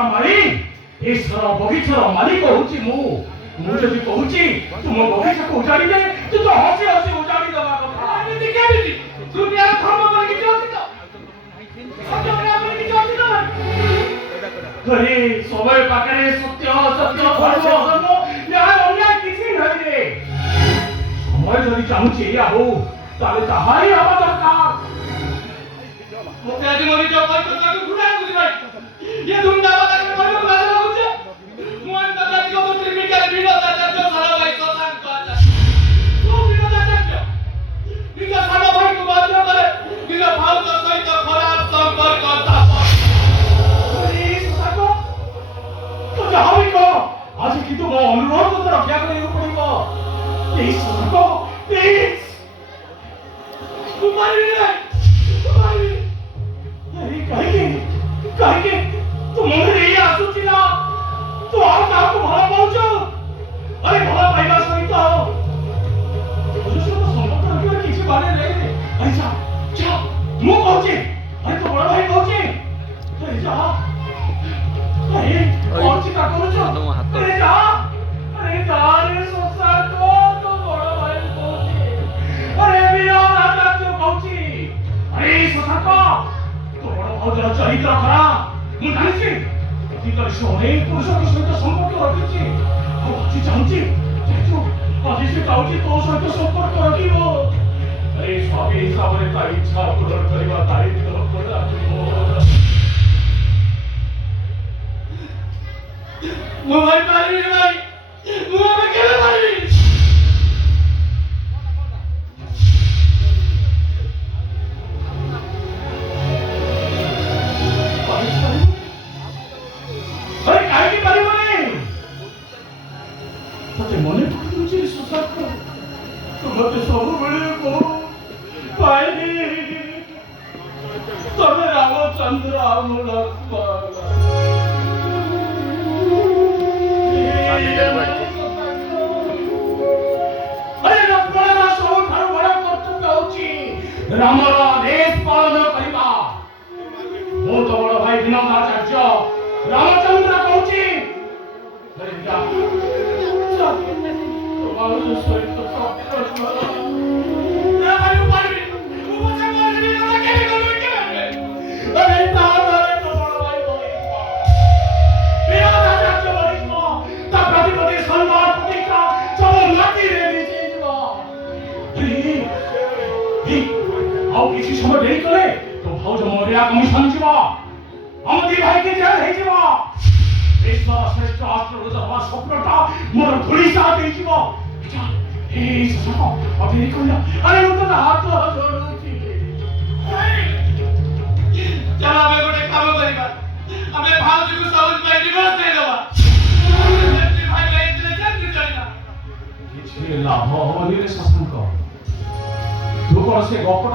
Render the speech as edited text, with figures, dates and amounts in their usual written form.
ପରା ମାଳି ଏ ସାରା ବଗିଚାର ମାଲିକ ହଉଛି ମୁଁ ଯଦି କହୁଛି ତୁମ ବଗିଚାକୁ ଉଜାଡ଼ିଲେ ତୁ ତ ହସି ହସି ଉଜାଡ଼ି ଦେବା କଥା। ଏମିତି କେମିତି ଦୁନିଆର ଧର୍ମ ବୋଲି କିଛି ଅଛି ତ? ସତ୍ୟ କରିବା ବୋଲି କିଛି ଅଛି ତ? ଆରେ ସମୟ ପାଖରେ ସତ୍ୟ ସତ୍ୟ ଧର୍ମ ଧର୍ମ ନ୍ୟାୟ ଅନ୍ୟାୟ କିଛି ନାହିଁ ରେ। ସମୟ ଯଦି ଚାହୁଁଛି ଏଇଆ ହଉ ତାହେଲେ ତାହାରି ହେବା ଦରକାର। ମୋତେ ଆଜି ମୋ ନିଜ କର୍ତ୍ତବ୍ୟକୁ ଘୃଣା ଲାଗୁଛି ଭାଇ। ଏ ଧୁଣ୍ଡାବାଦାକୁ କରିବାକୁ ଲାଜ ଲାଗୁଛି। ମୁଁ ଆନ୍ତର୍ଜାତିକ ମନ୍ତ୍ରୀ ବିଜ୍ଞାନ ବିନୋଦାଚାର୍ଯ୍ୟ ସାନ ଭାଇ ଶଶାଙ୍କ ଆଚାର୍ଯ୍ୟ। ତୁ ବିନୋଦାଚାର୍ଯ୍ୟ ନିଜ ସାନ ଭାଇକୁ ବାଧ୍ୟ କରେ ନିଜ ଭାଉଜ ସହିତ ଖରାପ ସମ୍ପର୍କ ସ୍ଥାପନ। ତୁ ଯାହା ବି କହ ଆଜି କିନ୍ତୁ ମୋ ଅନୁରୋଧକୁ ରକ୍ଷା କରିବାକୁ ପଡ଼ିବ। ପ୍ଲିଜ୍ ଶଶାଙ୍କ ପ୍ଲିଜ୍। ମୁଁ ପାରିବିନି ଭାଇ, ମୁଁ ପାରିବିନି। ଆରେ କାହିଁକି କାହିଁକି ତୁ ମନରେ ଏଇ ଆସୁଛି ନା ତୁ ଆଉ କାହାକୁ ଭଲ ପାଉଛୁ? ଆରେ ଭଲ ପାଇବା ସହିତ ସମ୍ପର୍କ ରଖିବାର କିଛି ମାନେ ନାହିଁ। ଆରେ ଯା ଯା ମୁଁ କହୁଛି ଆରେ ତୋ ବଡ଼ ଭାଇ କହୁଛି ଆରେ ଯା ଆରେ କଣ ଚିନ୍ତା କରୁଛୁ? ଆରେ ଯା ଆରେ ତାରେ ଶଶାଙ୍କ ତୋ ବଡ଼ ଭାଇ କହୁଛି ଆରେ ବିନୋଦାଚାର୍ଯ୍ୟ କହୁଛି ଆରେ ଶଶାଙ୍କ ତୋ ବଡ଼ ଭାଉଜର ଚରିତ୍ର ଖରାପ ମୁଁ ଜାଣିଛି। ଅତୀତରେ ସେ ଅନେକ ପୁରୁଷଙ୍କ ସହିତ ସମ୍ପର୍କ ରଖିଛି ଆଉ ଆଜି ଚାହୁଁଛି ଆଜି ସେ ଚାହୁଁଛି ତୋ ସହିତ ସମ୍ପର୍କ ରଖିବ। ଆରେ ସ୍ୱାମୀ ହିସାବରେ ତା ଇଚ୍ଛା ପୂରଣ କରିବା ଦାୟିତ୍ୱ ମୁଁ ଭାଇ ପାରିବିନି ଭାଇ, ମୁଁ ଏବେ କେବେ ପାରିବିନି। ଆରେ କାହିଁକି ପାରିବନି? ତତେ ମନେ ପଡୁଛି ଶଶାଙ୍କ ତୁ ମତେ ସବୁବେଳେ କହୁ ଭାଇ ତମେ ରାମଚନ୍ଦ୍ର ଆମ ଲକ୍ଷ୍ମଣ। ଆରେ ଲକ୍ଷ୍ମଣର ସବୁଠାରୁ ବଡ଼ କର୍ତ୍ତବ୍ୟ ହେଉଛି ରାମର ଆଦେଶ ପାଳନ କରିବା। ମୁଁ ତ ବଡ଼ ଭାଇ ବିନୋଦାଚାର୍ଯ୍ୟ ରାମଚନ୍ଦ୍ର କହୁଛି ଆରେ ଯା ଯା ତୋ ଭାଉଜ ସହିତ ସମ୍ପର୍କ ନା ଭାଇ ମୁଁ ପାରିବିନି। ମୁଁ ପଛେ ମରିଯିବି କଥା କେବେ କରିବି କେବେ? ଆରେ ତାପରେ ତୋ ବଡ଼ ଭାଇ ବଳିଷ୍ଠ ବିନୋଦାଚାର୍ଯ୍ୟ ବଳିଷ୍ଠ ତା ପ୍ରତିପତ୍ତି ସମ୍ମାନ ପ୍ରତିଷ୍ଠା ସବୁ ମାଟିରେ ମିଶିଯିବ। ଆଉ କିଛି ସମୟ ଡେରି କଲେ ତୋ ଭାଉଜ ମରିଆ କମିଶନ ଯିବ। ଆମ ଦି ଭାଇକି ଜେଲ୍ ହେଇଯିବ। ବିଶ୍ୱର ଶ୍ରେଷ୍ଠ ଆଷ୍ଟ୍ରୋଲଜର ହବା ସ୍ୱପ୍ନଟା ମୋର ଧୂଳିସାତ ହେଇଯିବ। ଏଇ ଶଶାଙ୍କ ଆଉ ଡେରି କରିଲା। ଆରେ ମୁଁ ତୋତେ ହାତ ଯୋଡୁଛି। ଚାଲ ଆମେ ଗୋଟେ କାମ କରିବା, ଆମେ ଭାଉଜକୁ ସାଉଥ ପାଇଁ ଡିଭୋର୍ସ ଦେଇଦେବା। ଯେମିତି ଭାଇ ହେଇଥିଲେ ଯେମିତି ଚଳିବା। କିଛି ଲାଭ ହବନି ରେ ଶଶାଙ୍କ। ତୁ କଣ ସେ ଗପଟା